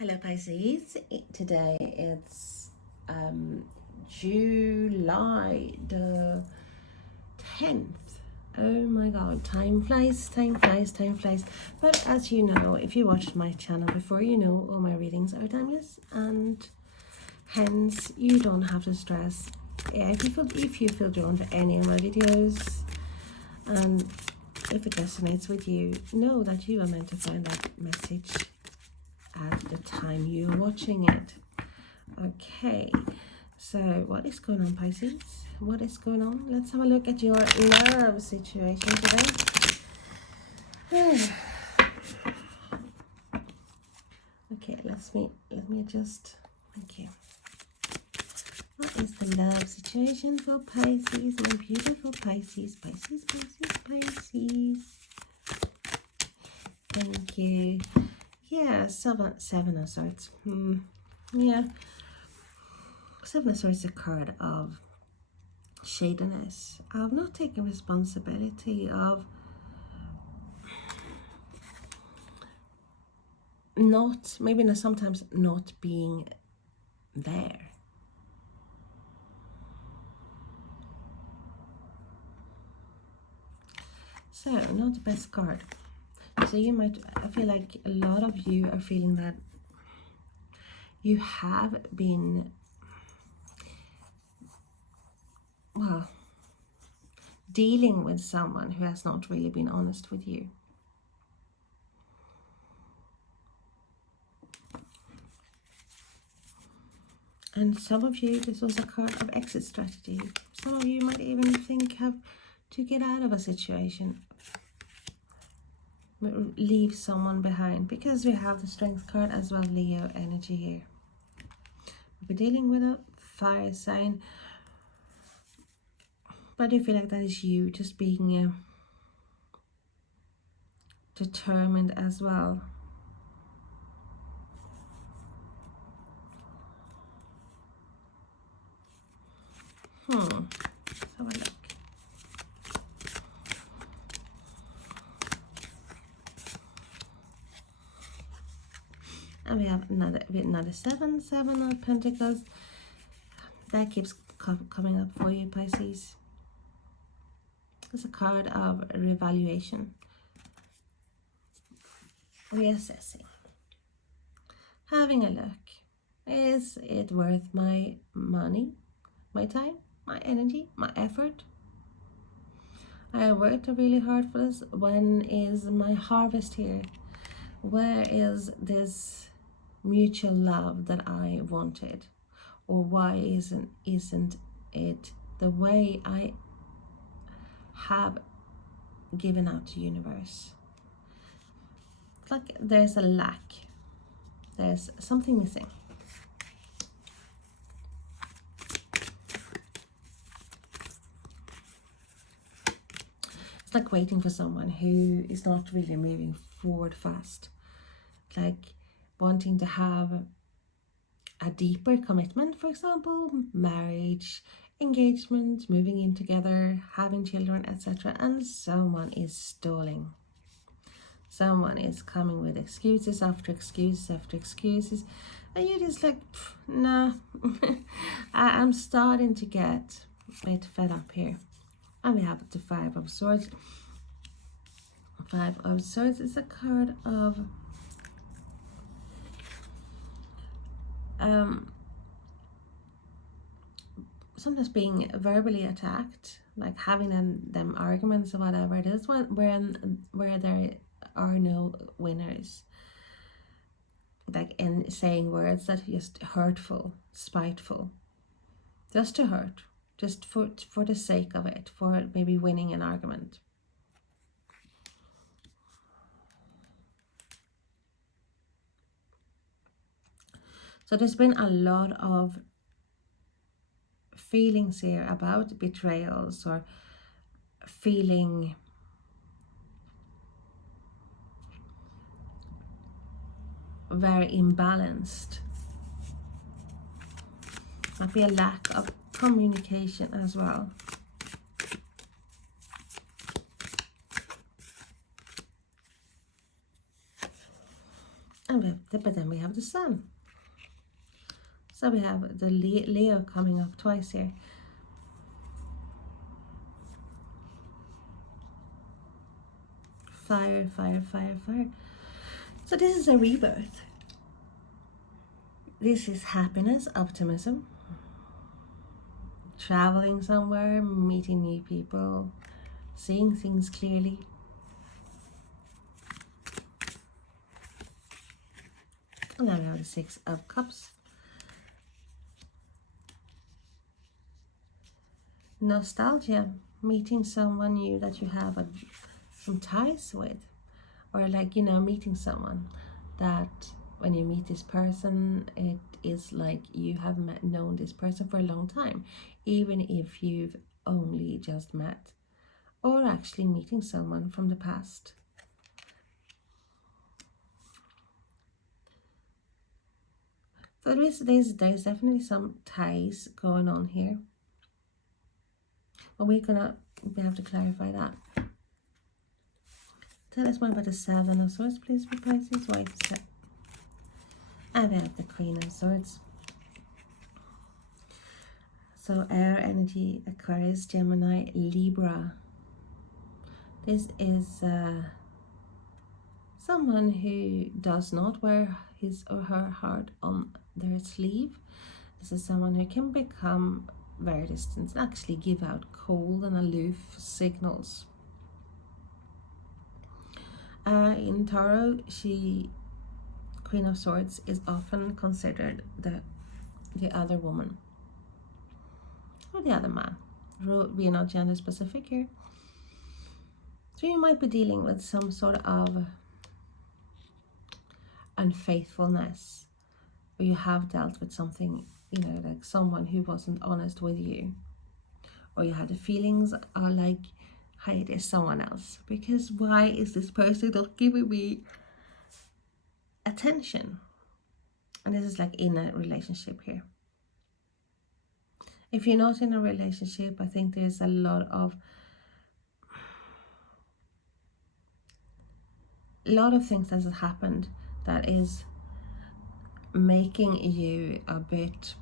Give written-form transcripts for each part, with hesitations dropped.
Hello Pisces, today it's July the 10th. Oh my god, time flies, time flies, time flies. But as you know, if you watched my channel before, you know all my readings are timeless, and hence you don't have to stress. Yeah, if you feel drawn to any of my videos, and if it resonates with you, know that you are meant to find that message at the time you're watching it. Okay, so what is going on, Pisces? What is going on? Let's have a look at your love situation today. Okay, let me adjust. Thank you. What is the love situation for Pisces, my beautiful Pisces? Pisces. Thank you. Yeah, seven of swords. Yeah. Seven of Swords is a card of shadiness, of not taking responsibility, of not, maybe not, sometimes not being there. So, not the best card. So you might, I feel like a lot of you are feeling that you have been, well, dealing with someone who has not really been honest with you. And some of you, this was a card of exit strategy. Some of you might even think have to get out of a situation, leave someone behind, because we have the Strength card as well, Leo energy here. We're dealing with a fire sign, but I feel like that is you just being determined as well. Let's have a look. And we have another seven of Pentacles. That keeps coming up for you, Pisces. It's a card of reevaluation, reassessing, having a look. Is it worth my money, my time, my energy, my effort? I worked really hard for this. When is my harvest here? Where is this mutual love that I wanted? Or why isn't it the way I have given out to the universe? It's like there's a lack. There's something missing. It's like waiting for someone who is not really moving forward fast. Like wanting to have a deeper commitment, for example, marriage, engagement, moving in together, having children, etc. And someone is stalling. Someone is coming with excuses after excuses after excuses. And you're just like, nah. I'm starting to get a bit fed up here. And we have the Five of Swords. Five of Swords is a card of sometimes being verbally attacked, like having them arguments or whatever it is, where there are no winners, like in saying words that are just hurtful, spiteful, just to hurt, just for the sake of it, for maybe winning an argument. So there's been a lot of feelings here about betrayals, or feeling very imbalanced. Might be a lack of communication as well. but then we have the sun. So we have the Leo coming up twice here. Fire, fire, fire, fire. So this is a rebirth. This is happiness, optimism, traveling somewhere, meeting new people, seeing things clearly. And now we have the Six of Cups. Nostalgia, meeting someone new that you have some ties with, or like, you know, meeting someone that when you meet this person, it is like you have known this person for a long time, even if you've only just met, or actually meeting someone from the past. So there's definitely some ties going on here. But we have to clarify that. Tell us more about the Seven of Swords, please, for Pisces. Why is that? And we have the Queen of Swords. So air energy, Aquarius, Gemini, Libra. This is someone who does not wear his or her heart on their sleeve. This is someone who can become very distant and actually give out cold and aloof signals. In tarot, Queen of Swords is often considered the other woman or the other man. We are not gender specific here. So you might be dealing with some sort of unfaithfulness, or you have dealt with something, you know, like someone who wasn't honest with you, or you had the feelings are like, hey, it is someone else, because why is this person not giving me attention? And this is like in a relationship here. If you're not in a relationship, I think there's a lot of things that has happened that is making you a bit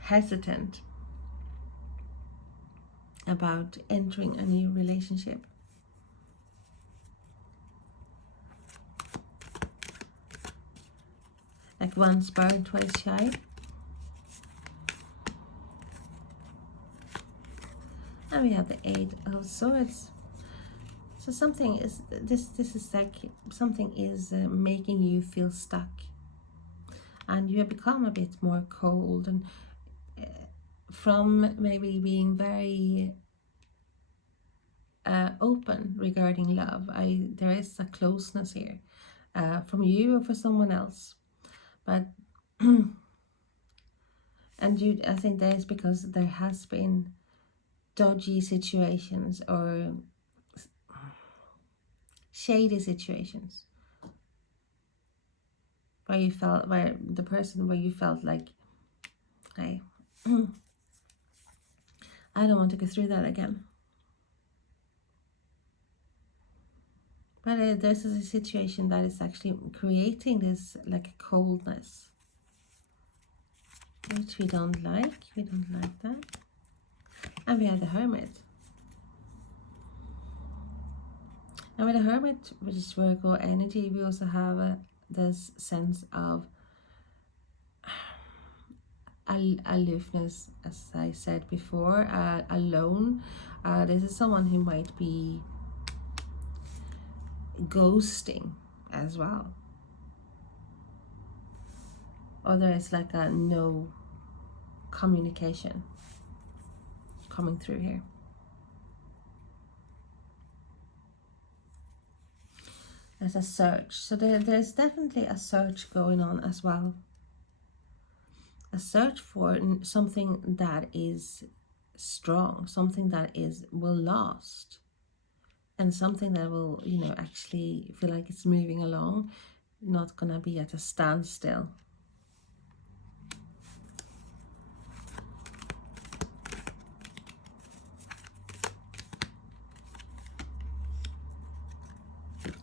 hesitant about entering a new relationship. Like once burned, twice shy. And we have the Eight of Swords. So something is this is like something is making you feel stuck, and you have become a bit more cold, and from maybe being very open regarding love, there is a closeness here from you or for someone else, but and I think that is because there has been dodgy situations or shady situations where you felt like, hey, I don't want to go through that again. But this is a situation that is actually creating this like coldness, which we don't like. We don't like that. And we have the Hermit. And with the Hermit, which is Virgo energy, we also have this sense of aloofness, as I said before, alone. This is someone who might be ghosting as well. Or there is like a no communication coming through here. There's a search. So there's definitely a search going on as well. A search for something that is strong, something that will last, and something that will, you know, actually feel like it's moving along, not gonna be at a standstill.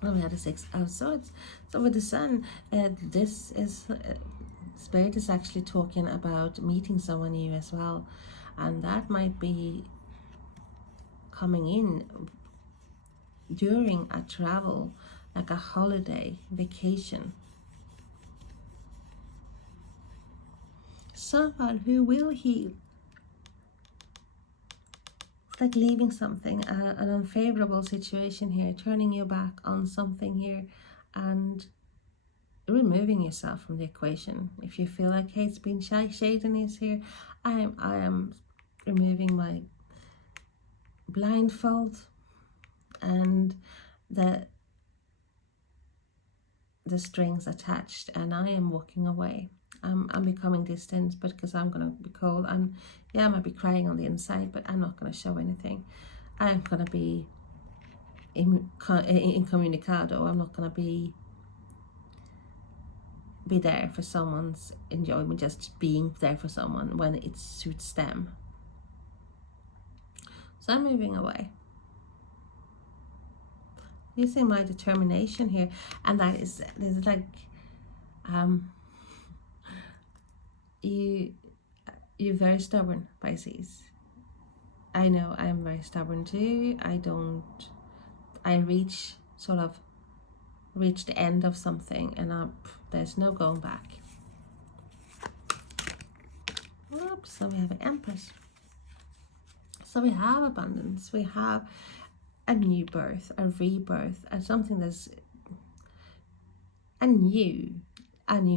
And we have the Six of Swords. So with the Sun, this is Spirit is actually talking about meeting someone new as well, and that might be coming in during a travel, like a holiday, vacation. Someone who will heal. It's like leaving something, an unfavorable situation here, turning your back on something here, and removing yourself from the equation. If you feel like, hey, it's been shadiness here, I am removing my blindfold and the strings attached, and I am walking away. I'm becoming distant, but because I'm gonna be cold. I might be crying on the inside, but I'm not gonna show anything. I'm gonna be incommunicado. I'm not gonna be there for someone's enjoyment, just being there for someone when it suits them. So I'm moving away, using my determination here, and that is, there's like you're very stubborn, Pisces. I know I'm very stubborn too. I reach the end of something, and there's no going back. Oops, so we have an Empress. So we have abundance, we have a new birth, a rebirth, and something that's a new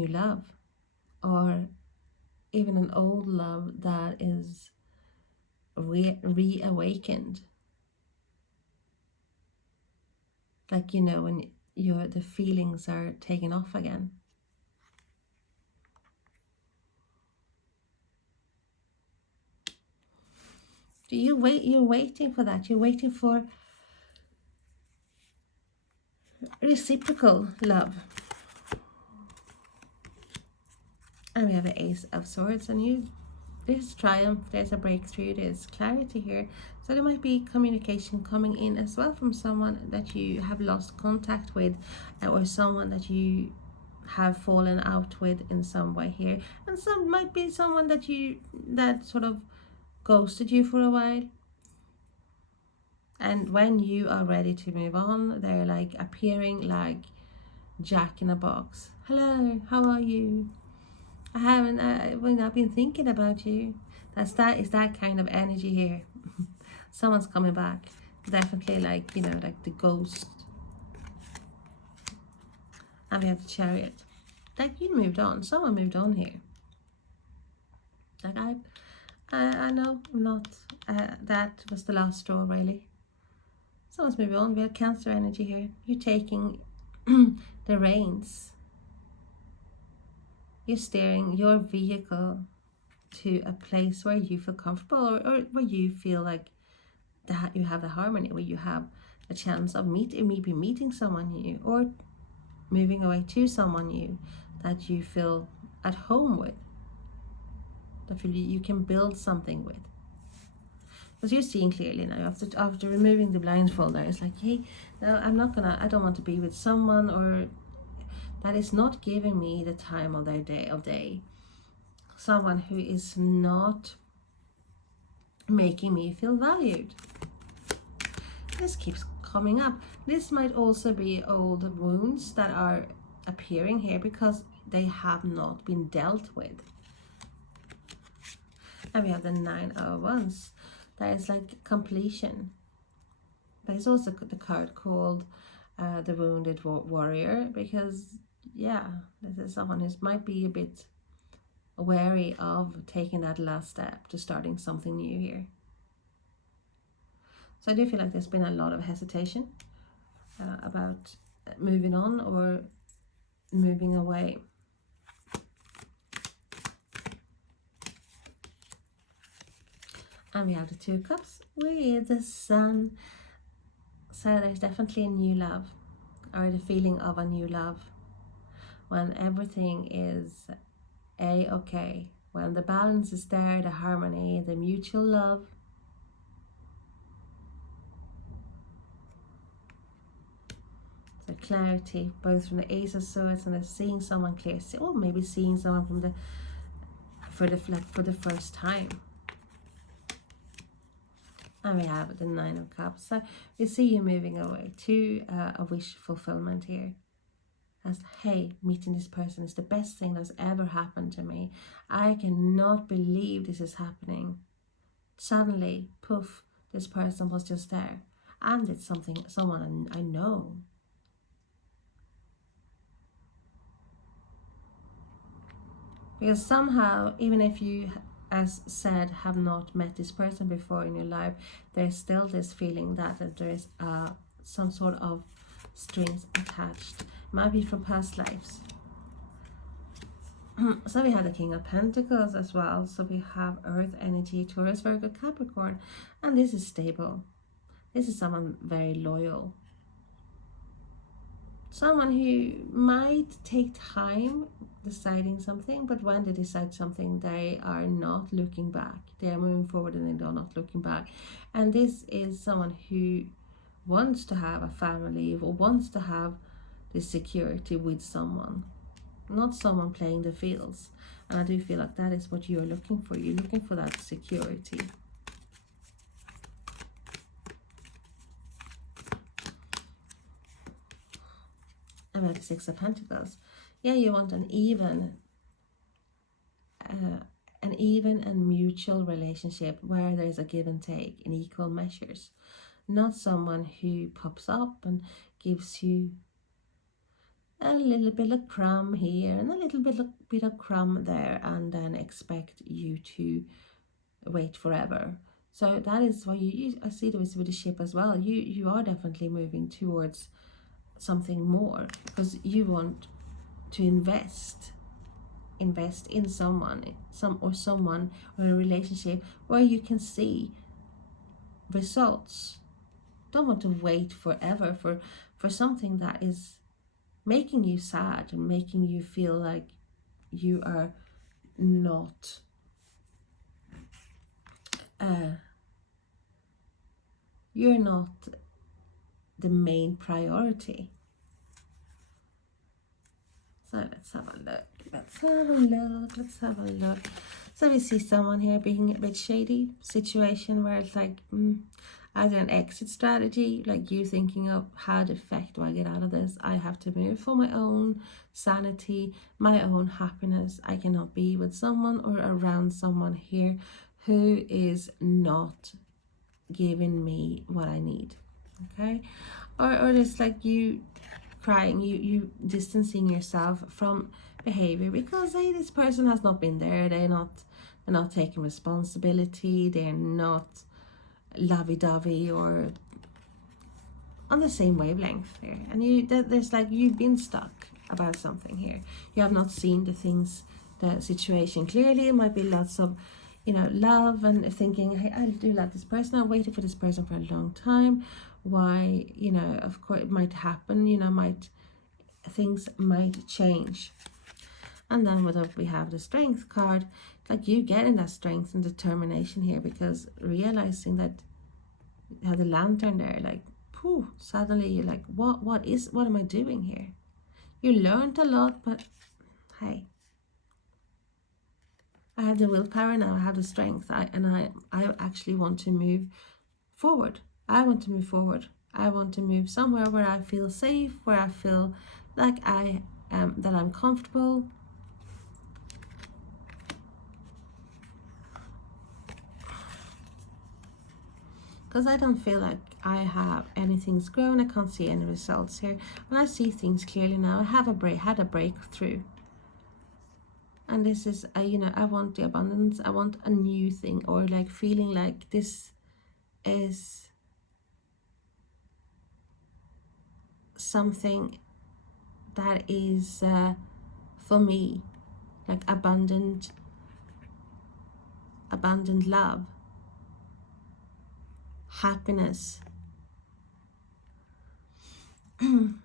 love, or even an old love that is reawakened. Like, when the feelings are taken off again. You're waiting for that. You're waiting for reciprocal love. And we have the Ace of Swords, and there's triumph, there's a breakthrough, there's clarity here. So there might be communication coming in as well from someone that you have lost contact with, or someone that you have fallen out with in some way here. And some might be someone that sort of ghosted you for a while. And when you are ready to move on, they're like appearing like Jack in a box. Hello, how are you? I've been thinking about you. Is that kind of energy here. Someone's coming back. Definitely like the ghost. And we have the Chariot. Like you moved on. Someone moved on here. Like I know I'm not. That was the last straw, really. Someone's moving on. We have Cancer energy here. You're taking the reins. You're steering your vehicle to a place where you feel comfortable, or where you feel like that you have the harmony, where you have a chance of meeting someone new, or moving away to someone new that you feel at home with, that you can build something with. Because you're seeing clearly now, after removing the blindfold, it's like, hey, no, I don't want to be with someone, or that is not giving me the time of their day. Someone who is not making me feel valued. This keeps coming up. This might also be old wounds that are appearing here because they have not been dealt with. And we have the Nine of Wands. That is like completion. There's also the card called the Wounded Warrior, because this is someone who might be a bit wary of taking that last step to starting something new here. So I do feel like there's been a lot of hesitation about moving on or moving away. And we have the Two of Cups with the Sun. So there's definitely a new love, or the feeling of a new love, when everything is a-okay, when the balance is there, the harmony, the mutual love. clarity, both from the Ace of Swords and the seeing someone clear, or maybe seeing someone from the for the first time. And we have the Nine of Cups. So we see you moving away to a wish fulfillment here. As, hey, meeting this person is the best thing that's ever happened to me. I cannot believe this is happening. Suddenly, poof, this person was just there. And it's someone I know. Because somehow, even if you, as said, have not met this person before in your life, there's still this feeling that there is some sort of strings attached. Might be from past lives. So we have the King of Pentacles as well. So we have Earth energy, Taurus, Virgo, Capricorn. And this is stable. This is someone very loyal. Someone who might take time deciding something, but when they decide something, they are not looking back. They are moving forward and they are not looking back. And this is someone who wants to have a family or wants to have this security with someone, not someone playing the fields. And I do feel like that is what you're looking for. You're looking for that security. And we have the Six of Pentacles. Yeah, you want an even and mutual relationship where there's a give and take in equal measures. Not someone who pops up and gives you a little bit of crumb here and a little bit of crumb there and then expect you to wait forever. So that is why I see this with the ship as well. You are definitely moving towards something more because you want to invest in someone or a relationship where you can see results. Don't want to wait forever for something that is making you sad and making you feel like you are not you're not the main priority. So let's have a look. So we see someone here being a bit shady situation where it's like either an exit strategy, like you thinking of how the heck do I get out of this? I have to move for my own sanity, my own happiness. I cannot be with someone or around someone here who is not giving me what I need. Okay, or just like you crying, you distancing yourself from behavior because hey, this person has not been there. They're not taking responsibility. They're not lovey-dovey or on the same wavelength here, and there's like you've been stuck about something here. You have not seen the situation clearly. It might be lots of love and thinking, hey, I do love this person. I waited for this person for a long time. Why, of course it might happen, things might change. And then we have the Strength card, like you getting that strength and determination here because realizing that you have the Lantern there, like, pooh, suddenly you're like, what am I doing here? You learned a lot, but hey, I have the willpower now, I have the strength, I actually want to move forward. I want to move forward. I want to move somewhere where I feel safe, where I feel like that I'm comfortable. Because I don't feel like I have anything's grown. I can't see any results here. When I see things clearly now, I have had a breakthrough. And this is, I want the abundance. I want a new thing, or like feeling like this is something that is for me, like abundant love, happiness. And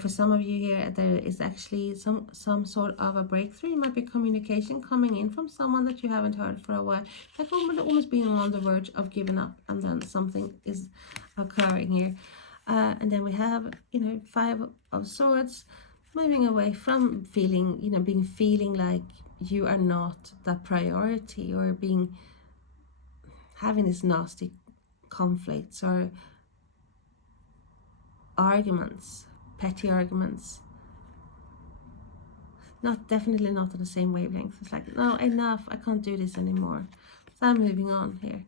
for some of you here, there is actually some sort of a breakthrough. It might be communication coming in from someone that you haven't heard for a while, like almost being on the verge of giving up, and then something is occurring here. And then we have, you know, Five of Swords, moving away from feeling, you know, feeling like you are not the priority, or having these nasty conflicts or arguments, petty arguments. Definitely not on the same wavelength. It's like, no, enough, I can't do this anymore. So I'm moving on here.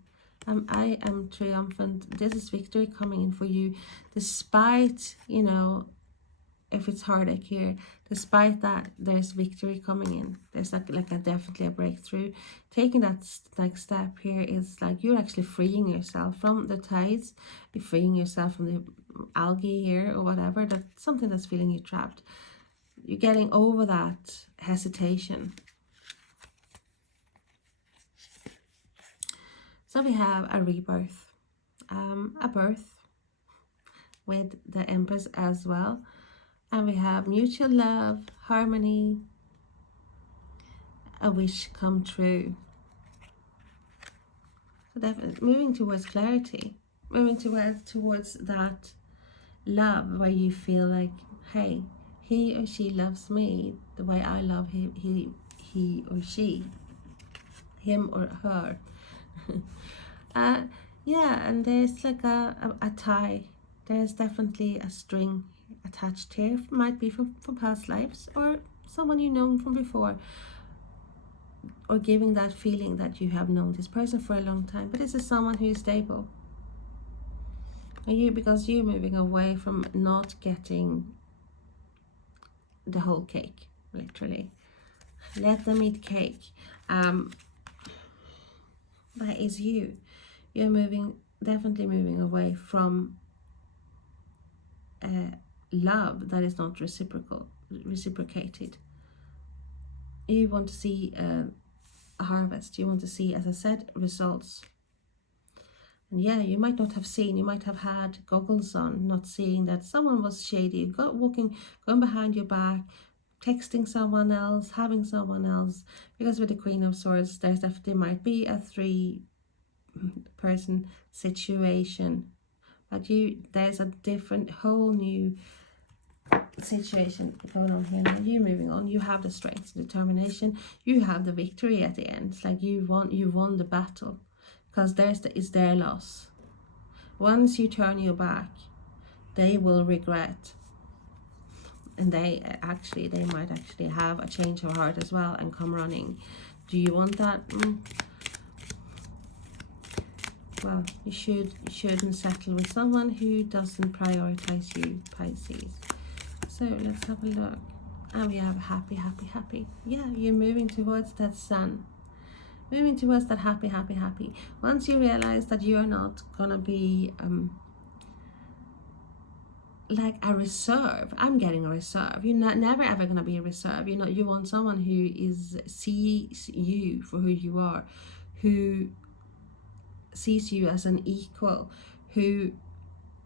I am triumphant. This is victory coming in for you, despite, you know, if it's heartache here, despite that, there's victory coming in. There's like definitely a breakthrough. Taking that next step here is like you're actually freeing yourself from the ties. You're freeing yourself from the algae here or whatever. That's something that's feeling you trapped. You're getting over that hesitation. So we have a rebirth, a birth with the Empress as well. And we have mutual love, harmony, a wish come true. So definitely moving towards clarity, moving towards that love where you feel like, hey, he or she loves me the way I love he or she, him or her. Yeah, and there's like a tie. There's definitely a string attached here. Might be from past lives, or someone you known from before, or giving that feeling that you have known this person for a long time. But this is someone who is stable. And because you're moving away from not getting the whole cake, literally. Let them eat cake. That is you. You're definitely moving away from love that is not reciprocated. You want to see a harvest. You want to see, as I said, results. And yeah, you might not have seen, you might have had goggles on, not seeing that someone was shady, going behind your back, texting someone else, having someone else. Because with the Queen of Swords, there definitely might be a 3-person situation. But there's a different, whole new situation going on here. Now you're moving on. You have the strength, determination. You have the victory at the end. It's like you won the battle, because it's their loss. Once you turn your back, they will regret, and they might actually have a change of heart as well and come running. Do you want that? Well, you shouldn't settle with someone who doesn't prioritize you, Pisces. So let's have a look. And we have happy, happy, happy. Yeah, you're moving towards that sun. Moving towards that happy, happy, happy. Once you realize that you're not gonna be like a reserve. I'm getting a reserve. You're never ever gonna be a reserve. You want someone who sees you for who you are, who sees you as an equal, who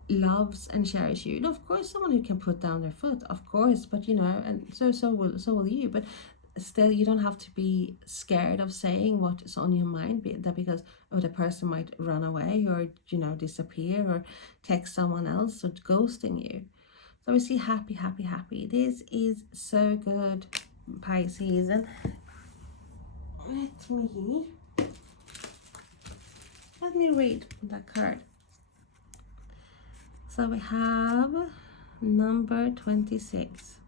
loves and cherishes you. And of course, someone who can put down their foot, of course, but and so will you. But still, you don't have to be scared of saying what is on your mind, because the person might run away or disappear or text someone else or ghosting you. So we see happy, happy, happy. This is so good, Pisces. And let me read that card. So we have number 26.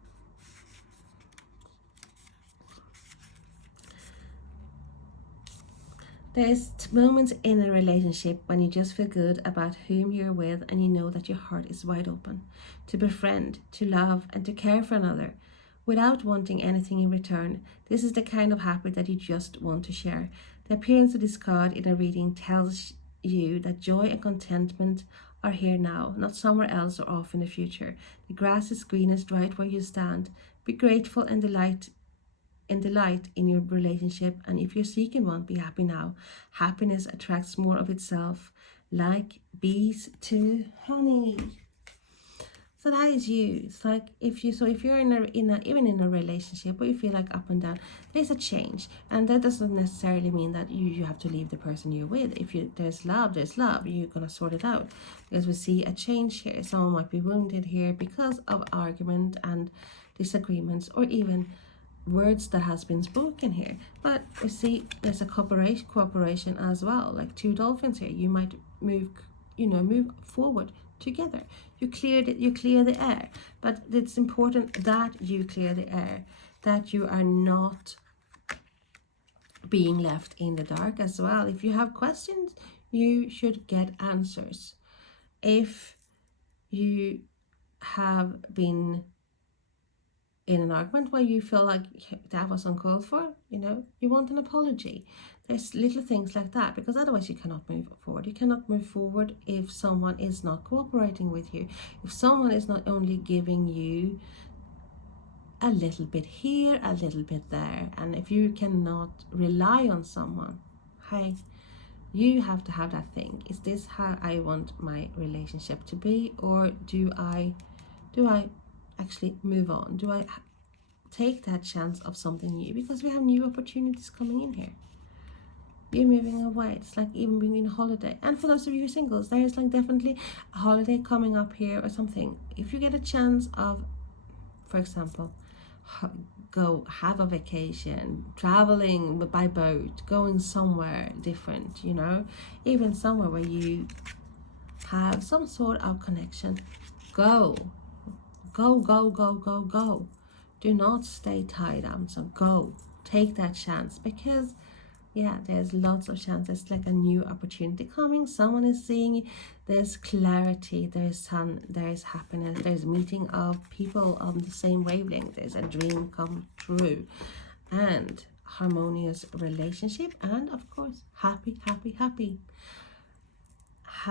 There's moments in a relationship when you just feel good about whom you're with, and you know that your heart is wide open to befriend, to love, and to care for another without wanting anything in return. This is the kind of happy that you just want to share. The appearance of this card in a reading tells you that joy and contentment are here now, not somewhere else or off in the future. The grass is greenest right where you stand. Be grateful and delight in your relationship, and if you're seeking one, be happy now. Happiness attracts more of itself, like bees to honey. So that is you. It's like if you're even in a relationship where you feel like up and down, there's a change, and that doesn't necessarily mean that you have to leave the person you're with. If there's love, you're gonna sort it out, because we see a change here. Someone might be wounded here because of argument and disagreements, or even words that has been spoken here. But we see there's a cooperation as well, like two dolphins here. You might move forward together. You clear the air, but it's important that you clear the air, that you are not being left in the dark as well. If you have questions, you should get answers. If you have been in an argument where you feel like that was uncalled for, you want an apology. There's little things like that, because otherwise you cannot move forward. You cannot move forward if someone is not cooperating with you. If someone is not only giving you a little bit here, a little bit there, and if you cannot rely on someone, hey, you have to have that thing. Is this how I want my relationship to be, or do I actually move on? Do I take that chance of something new, because we have new opportunities coming in here? You're moving away. It's like even being on a holiday. And for those of you who are singles, there is like definitely a holiday coming up here or something. If you get a chance of, for example, go have a vacation, traveling by boat, going somewhere different, even somewhere where you have some sort of connection, go. Do not stay tied down. So go, take that chance, because there's lots of chances, like a new opportunity coming. Someone is seeing you. There's clarity, there's sun, there's happiness, there's meeting of people on the same wavelength. There's a dream come true, and harmonious relationship, and of course happy.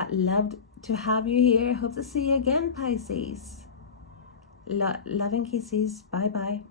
Loved to have you here. Hope to see you again, Pisces. Love and kisses. Bye bye.